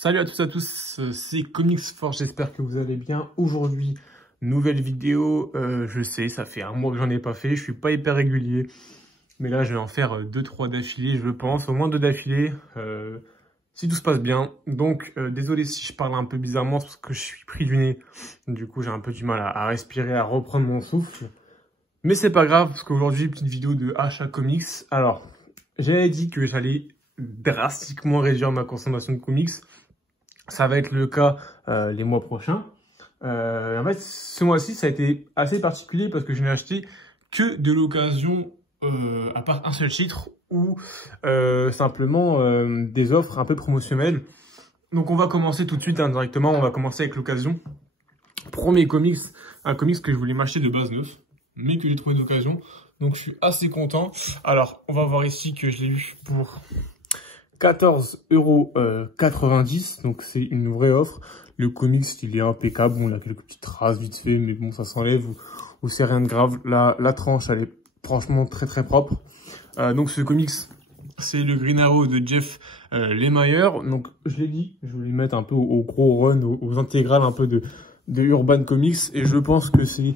Salut à tous, c'est Comics Forge, j'espère que vous allez bien. Aujourd'hui, nouvelle vidéo, je sais, ça fait un mois que j'en ai pas fait, je suis pas hyper régulier. Mais là, je vais en faire 2-3 d'affilée, je pense, au moins 2 d'affilée, si tout se passe bien. Donc, désolé si je parle un peu bizarrement, parce que je suis pris du nez. Du coup, j'ai un peu du mal à respirer, à reprendre mon souffle. Mais c'est pas grave, parce qu'aujourd'hui, petite vidéo de achat comics. Alors, j'avais dit que j'allais drastiquement réduire ma consommation de comics. Ça va être le cas les mois prochains. En fait, ce mois-ci, ça a été assez particulier parce que je n'ai acheté que de l'occasion, à part un seul titre, ou simplement des offres un peu promotionnelles. Donc on va commencer tout de suite indirectement, on va commencer avec l'occasion. Premier comics, un comics que je voulais m'acheter de base neuf, mais que j'ai trouvé d'occasion. Donc je suis assez content. Alors, on va voir ici que je l'ai eu pour 14,90 €, donc c'est une vraie offre. Le comics, il est impeccable. Bon, il a quelques petites traces vite fait, mais bon, ça s'enlève ou c'est rien de grave. La tranche, elle est franchement très propre. Donc ce comics, c'est le Green Arrow de Jeff Lemire. Donc je l'ai dit, je voulais mettre un peu au gros run, aux intégrales un peu de Urban Comics, et je pense que c'est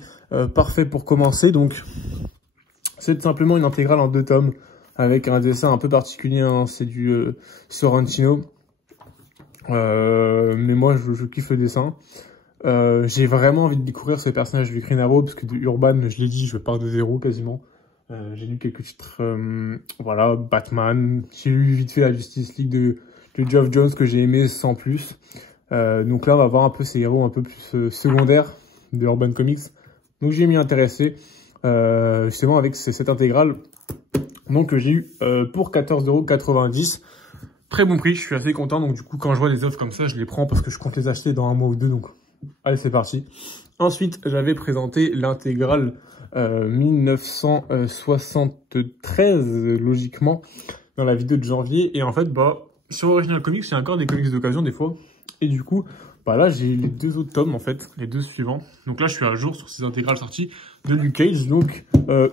parfait pour commencer. Donc c'est simplement une intégrale en 2 tomes. Avec un dessin un peu particulier, hein. C'est du Sorrentino. Mais moi, je kiffe le dessin. J'ai vraiment envie de découvrir ce personnage du Green Arrow, parce que de Urban, je l'ai dit, je pars de zéro quasiment. J'ai lu quelques titres, voilà, Batman. J'ai lu vite fait la Justice League de Geoff Johns, que j'ai aimé sans plus. Donc là, on va voir un peu ces héros un peu plus secondaires de Urban Comics. Donc j'ai m'y intéressé, justement avec cette intégrale. Donc j'ai eu pour 14,90 €. Très bon prix, je suis assez content. Donc du coup, quand je vois des offres comme ça, je les prends parce que je compte les acheter dans un mois ou deux. Donc allez, c'est parti. Ensuite, j'avais présenté l'intégrale 1973, logiquement, dans la vidéo de janvier. Et en fait, sur Original Comics, il y a encore des comics d'occasion des fois. Et du coup, là, j'ai les 2 autres tomes, en fait, les 2 suivants. Donc là, je suis à jour sur ces intégrales sorties de Luke Cage. Donc,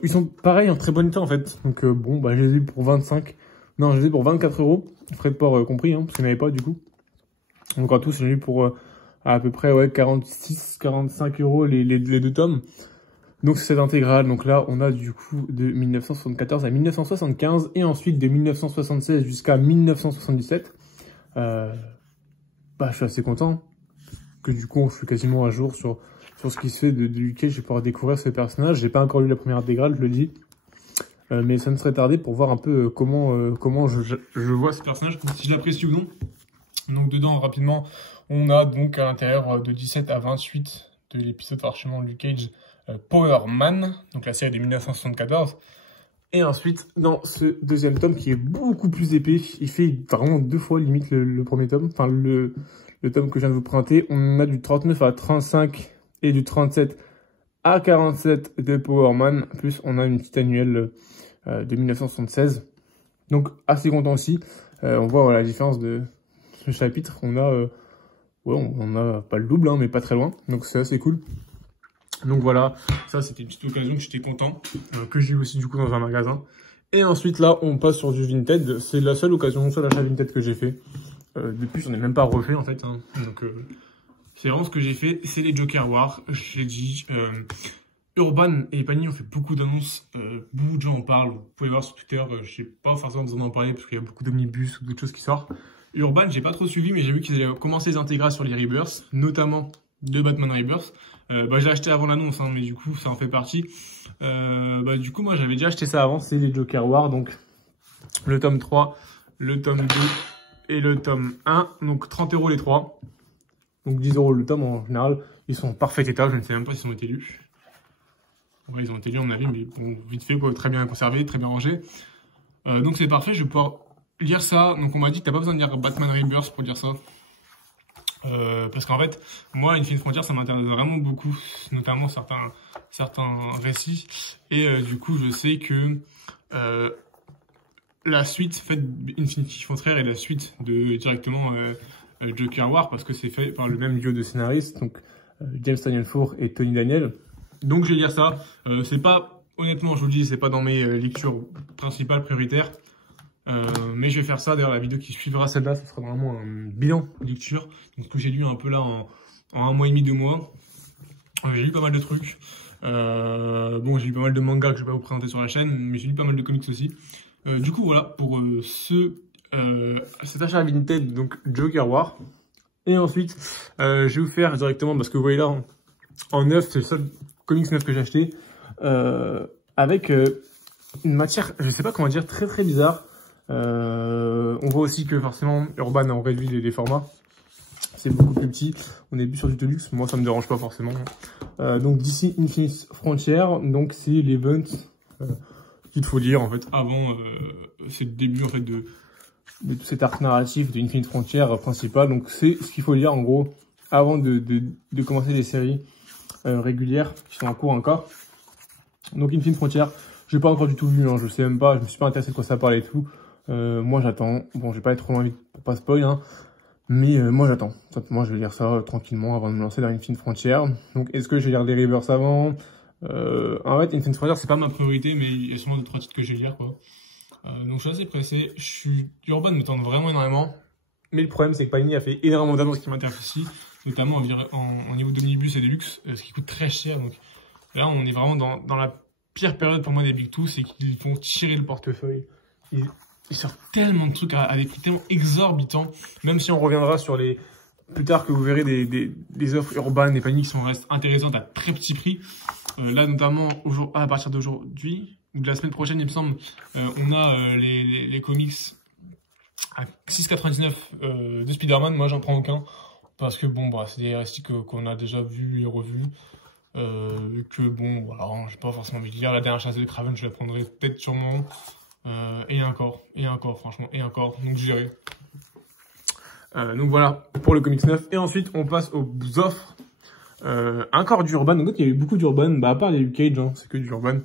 ils sont pareils, en très bon état, en fait. Donc, je les ai eu pour 25. Non, je les ai pour 24 €. Frais de port compris, hein, parce qu'il n'y en avait pas, du coup. Donc, en tout, j'ai eu pour à peu près 46-45 € les 2 tomes. Donc, c'est cette intégrale. Donc là, on a du coup de 1974 à 1975. Et ensuite, de 1976 jusqu'à 1977. Je suis assez content que du coup, je suis quasiment à jour sur ce qui se fait de Luke Cage. Je vais pouvoir découvrir ce personnage. J'ai pas encore lu la première intégrale, je le dis. Mais ça ne serait tardé pour voir un peu comment je vois ce personnage, si je l'apprécie ou non. Donc dedans, rapidement, on a donc à l'intérieur de 17 à 28 de l'épisode parchemin Luke Cage Power Man, donc la série de 1974. Et ensuite, dans ce deuxième tome qui est beaucoup plus épais, il fait vraiment 2 fois limite le premier tome, enfin le tome que je viens de vous présenter. On a du 39 à 35 et du 37 à 47 de Power Man, plus on a une petite annuelle de 1976. Donc assez content aussi. On voit la différence de ce chapitre. On a, on a pas le double, hein, mais pas très loin. Donc c'est assez cool. Donc voilà, ça c'était une petite occasion que j'étais content, que j'ai eu aussi du coup dans un magasin. Et ensuite là, on passe sur du Vinted. C'est la seule occasion, le seul achat Vinted que j'ai fait. Depuis, j'en ai même pas refait en fait. Hein. Donc c'est vraiment ce que j'ai fait. C'est les Joker War. J'ai dit, Urban et Panini ont fait beaucoup d'annonces. Beaucoup de gens en parlent. Vous pouvez voir sur Twitter. Je n'ai pas forcément besoin d'en parler parce qu'il y a beaucoup d'omnibus ou d'autres choses qui sortent. Urban, j'ai pas trop suivi, mais j'ai vu qu'ils avaient commencé les intégrales sur les Rebirths, notamment de Batman Rebirth. J'ai acheté avant l'annonce, hein, mais du coup, ça en fait partie. Du coup, moi, j'avais déjà acheté ça avant. C'est les Joker War, donc le tome 3, le tome 2 et le tome 1. Donc 30 € les 3. Donc 10 € le tome en général. Ils sont en parfait état. Je ne sais même pas s'ils ont été lus. Ouais, ils ont été lus à mon avis, mais bon, vite fait, quoi, très bien conservé, très bien rangé. Donc c'est parfait, je vais pouvoir lire ça. Donc on m'a dit que t'as pas besoin de lire Batman Rebirth pour lire ça. Parce qu'en fait, moi, Infinite Frontier, ça m'intéresse vraiment beaucoup, notamment certains récits. Et du coup, je sais que la suite, fait Infinity Frontier est la suite de directement Joker War, parce que c'est fait par le même duo de scénaristes, donc James Tynion Ford et Tony Daniel. Donc je vais lire ça. C'est pas, honnêtement, je vous le dis, c'est pas dans mes lectures principales, prioritaires. Mais je vais faire ça, d'ailleurs la vidéo qui suivra celle-là, ce sera vraiment un bilan de lecture. Donc ce que j'ai lu un peu là en 1 mois et demi, 2 mois. J'ai lu pas mal de trucs. Bon, j'ai lu pas mal de mangas que je vais pas vous présenter sur la chaîne, mais j'ai lu pas mal de comics aussi. Du coup, voilà, pour cet achat Vinted, donc Joker War. Et ensuite, je vais vous faire directement, parce que vous voyez là, en neuf, c'est le seul comics neuf que j'ai acheté, avec une matière, je sais pas comment dire, très très bizarre. On voit aussi que forcément, Urban a réduit les formats. C'est beaucoup plus petit. On est plus sur du Deluxe. Moi, ça me dérange pas forcément. Donc, d'ici Infinite Frontier, donc c'est l'event qu'il faut lire en fait avant. C'est le début en fait de tout cet arc narratif de Infinite Frontier principal. Donc, c'est ce qu'il faut lire en gros avant de commencer les séries régulières qui sont en cours encore. Donc, Infinite Frontier, j'ai pas encore du tout lu. Hein, je sais même pas. Je me suis pas intéressé de quoi ça parle et tout. Moi, j'attends. Bon, je vais pas être trop loin vite pour pas spoil. Hein. Mais moi j'attends, simplement je vais lire ça tranquillement avant de me lancer dans Infinite Frontier. Donc est-ce que je vais lire des Rivers avant En fait Infinite Frontier c'est pas ma priorité, mais il y a sûrement 2-3 titres que je vais lire quoi. Donc je suis assez pressé, Urban me tente vraiment énormément. Mais le problème c'est que Panini a fait énormément d'annonces qui m'intéressent ici, notamment en niveau d'omnibus et deluxe, ce qui coûte très cher. Donc là on est vraiment dans la pire période pour moi des Big Two, c'est qu'ils font tirer le portefeuille. Ils sortent tellement de trucs à des prix tellement exorbitants, même si on reviendra sur les... Plus tard que vous verrez des offres urbaines et Panini qui restent intéressantes à très petit prix. Là notamment à partir d'aujourd'hui, ou de la semaine prochaine il me semble, on a les comics à 6,99 de Spider-Man. Moi j'en prends aucun, parce que bon bah c'est des récits qu'on a déjà vus et revus. Que bon voilà, j'ai pas forcément envie de lire. La dernière chasse de Kraven je la prendrai peut-être sûrement. Et encore, franchement, et encore, donc j'irai. Donc voilà, pour le comics 9. Et ensuite, on passe aux offres. Encore du Urban. Donc il y a eu beaucoup d'Urban, bah à part les Cage, hein, c'est que du Urban.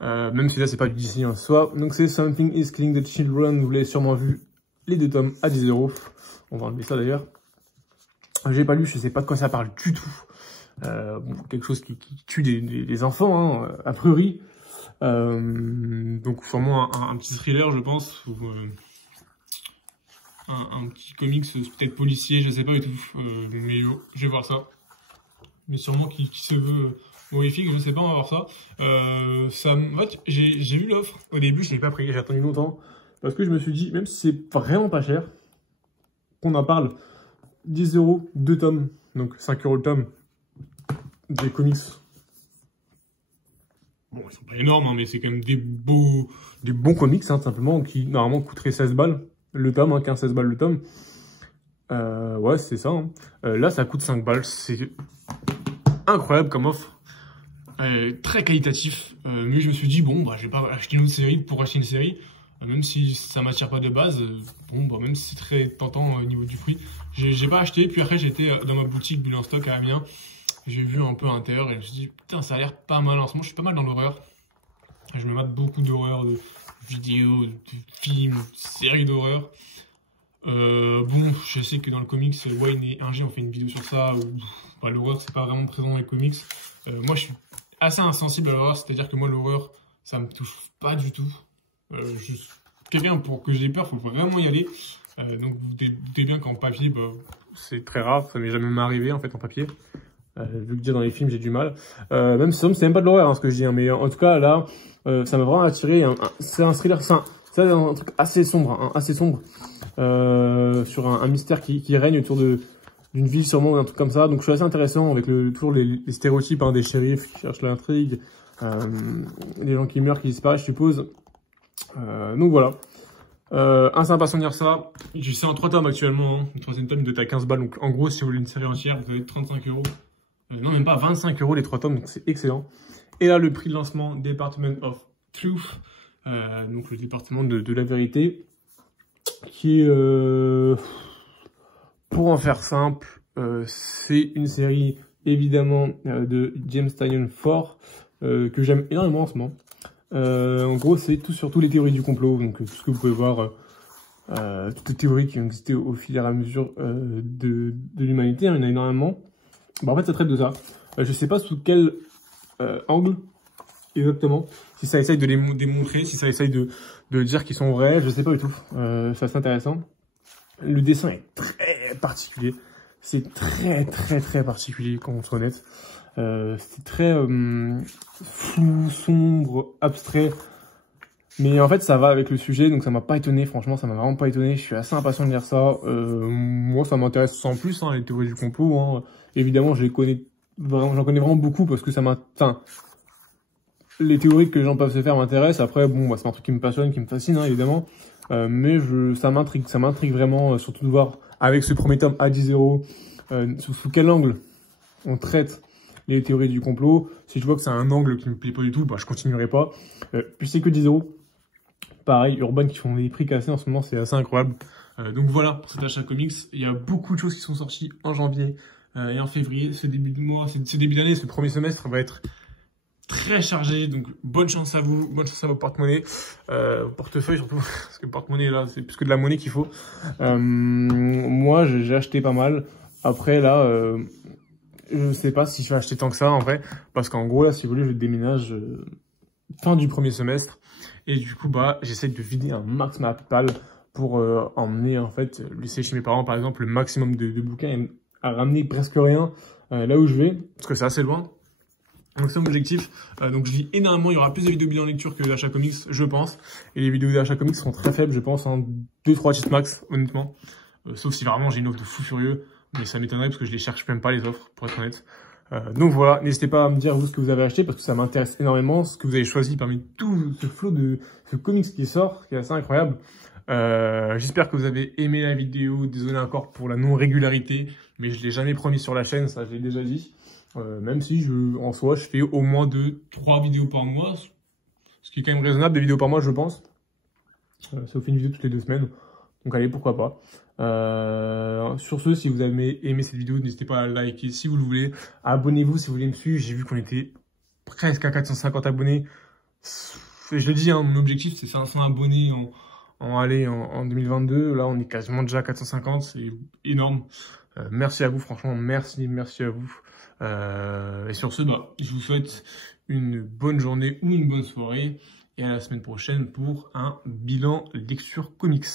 Même si là, c'est pas du DC en soi. Donc c'est Something is Killing the Children. Vous l'avez sûrement vu, les 2 tomes à 10 €. On va enlever ça d'ailleurs. J'ai pas lu, je sais pas de quoi ça parle du tout. Bon, quelque chose qui tue des enfants, hein, a priori. Donc sûrement un petit thriller je pense, ou un petit comics peut-être policier, je sais pas du tout, mais je vais voir ça. Mais sûrement qui se veut horrifique, je sais pas, on va voir ça. En fait, j'ai vu l'offre, au début je l'ai pas pris, j'ai attendu longtemps, parce que je me suis dit, même si c'est vraiment pas cher, qu'on en parle, 10 €, 2 tomes, donc 5 € le tome, des comics. Bon, ils sont pas énormes, hein, mais c'est quand même des bons comics, hein, simplement, qui normalement coûteraient 16 balles le tome, hein, 15-16 balles le tome. Ouais, c'est ça. Hein. Là, ça coûte 5 balles. C'est incroyable comme offre. Très qualitatif. Mais je me suis dit, bon, bah, je vais pas acheter une autre série pour acheter une série. Même si ça m'attire pas de base. Bon, bah, même si c'est très tentant au niveau du prix. J'ai pas acheté. Puis après, j'étais dans ma boutique Bulle en stock à Amiens. J'ai vu un peu à l'intérieur et je me suis dit, putain, ça a l'air pas mal. En ce moment, je suis pas mal dans l'horreur. Je me mate beaucoup d'horreur, de vidéos, de films, de séries d'horreur. Bon, je sais que dans le comics, Wayne et Inge ont fait une vidéo sur ça, où bah, l'horreur, c'est pas vraiment présent dans les comics. Moi, je suis assez insensible à l'horreur, c'est-à-dire que moi, l'horreur, ça me touche pas du tout. Quelqu'un, pour que j'ai peur, faut vraiment y aller. Donc, vous doutez bien qu'en papier, bah, c'est très rare, ça m'est jamais arrivé, en fait, en papier. Vu que dire dans les films j'ai du mal, même si c'est même pas de l'horreur hein, ce que je dis, hein, mais en tout cas là ça m'a vraiment attiré. C'est un thriller, c'est un truc assez sombre, hein, assez sombre, sur un mystère qui règne autour d'une ville sûrement, un truc comme ça. Donc je suis assez intéressant avec toujours les stéréotypes hein, des shérifs qui cherchent l'intrigue, les gens qui meurent, qui disparaissent, je suppose. Donc voilà. Impatient de lire ça. C'est en 3 tomes actuellement. Hein. Le 3e tome doit être à 15 balles. Donc en gros, si vous voulez une série entière, vous avez 35 €. Non, même pas 25 € les 3 tomes. Donc c'est excellent. Et là, le prix de lancement, Department of Truth. Donc le département de la vérité. Qui est, pour en faire simple, c'est une série évidemment de James Tynion IV que j'aime énormément en ce moment. En gros, c'est tout sur toutes les théories du complot, donc tout ce que vous pouvez voir, toutes les théories qui ont existé au fil et à mesure de l'humanité, hein, il y en a énormément. Bah, en fait, ça traite de ça. Je sais pas sous quel angle exactement. Si ça essaye de les démontrer, si ça essaye de dire qu'ils sont vrais, je sais pas du tout. C'est assez intéressant. Le dessin est très particulier. C'est très particulier, quand on soit honnête. C'est très flou, sombre, abstrait. Mais en fait, ça va avec le sujet, donc ça m'a pas étonné. Franchement, ça m'a vraiment pas étonné. Je suis assez impatient de lire ça. Moi, ça m'intéresse sans plus, hein, les théories du complot. Hein. Évidemment, j'en connais vraiment beaucoup parce que les théories que les gens peuvent se faire m'intéressent. Après, bon, bah, c'est un truc qui me passionne, qui me fascine, hein, évidemment. Mais ça m'intrigue vraiment, surtout de voir avec ce premier tome à 10-0, sous quel angle on traite les théories du complot. Si je vois que c'est un angle qui me plaît pas du tout, bah, je continuerai pas. Puis c'est que 10-0. Pareil, Urban qui font des prix cassés en ce moment, c'est assez incroyable. Donc voilà, pour cet achat comics, il y a beaucoup de choses qui sont sorties en janvier et en février. Ce début de mois, ce début d'année, ce premier semestre va être très chargé. Donc bonne chance à vous, bonne chance à vos porte-monnaie, portefeuille surtout, parce que porte-monnaie là, c'est plus que de la monnaie qu'il faut. Moi, j'ai acheté pas mal. Après là, je sais pas si je vais acheter tant que ça en vrai, parce qu'en gros là, si vous voulez, je déménage fin du premier semestre. Et du coup, bah, j'essaie de vider un max ma PayPal pour emmener, en fait, laisser chez mes parents, par exemple, le maximum de bouquins et à ramener presque rien là où je vais, parce que c'est assez loin. Donc c'est mon objectif. Donc je lis énormément, il y aura plus de vidéos bilan lecture que d'achat comics, je pense. Et les vidéos d'achat comics seront très faibles, je pense, en 2-3 titres max, honnêtement. Sauf si vraiment j'ai une offre de fou furieux, mais ça m'étonnerait parce que je les cherche même pas les offres, pour être honnête. Donc voilà, n'hésitez pas à me dire vous ce que vous avez acheté parce que ça m'intéresse énormément, ce que vous avez choisi parmi tout ce flot de ce comics qui sort, qui est assez incroyable. J'espère que vous avez aimé la vidéo, désolé encore pour la non-régularité, mais je l'ai jamais promis sur la chaîne, ça je l'ai déjà dit. Même si en soi je fais au moins 2-3 vidéos par mois, ce qui est quand même raisonnable, des vidéos par mois je pense. Ça vous fait une vidéo toutes les 2 semaines, donc allez pourquoi pas. Sur ce, si vous avez aimé cette vidéo, n'hésitez pas à liker si vous le voulez. Abonnez-vous si vous voulez me suivre. J'ai vu qu'on était presque à 450 abonnés. Je le dis, hein, mon objectif c'est 500 abonnés en 2022. Là, on est quasiment déjà à 450. C'est énorme. Merci à vous, franchement. Merci à vous. Et sur ce, bah, je vous souhaite une bonne journée ou une bonne soirée. Et à la semaine prochaine pour un bilan lecture comics.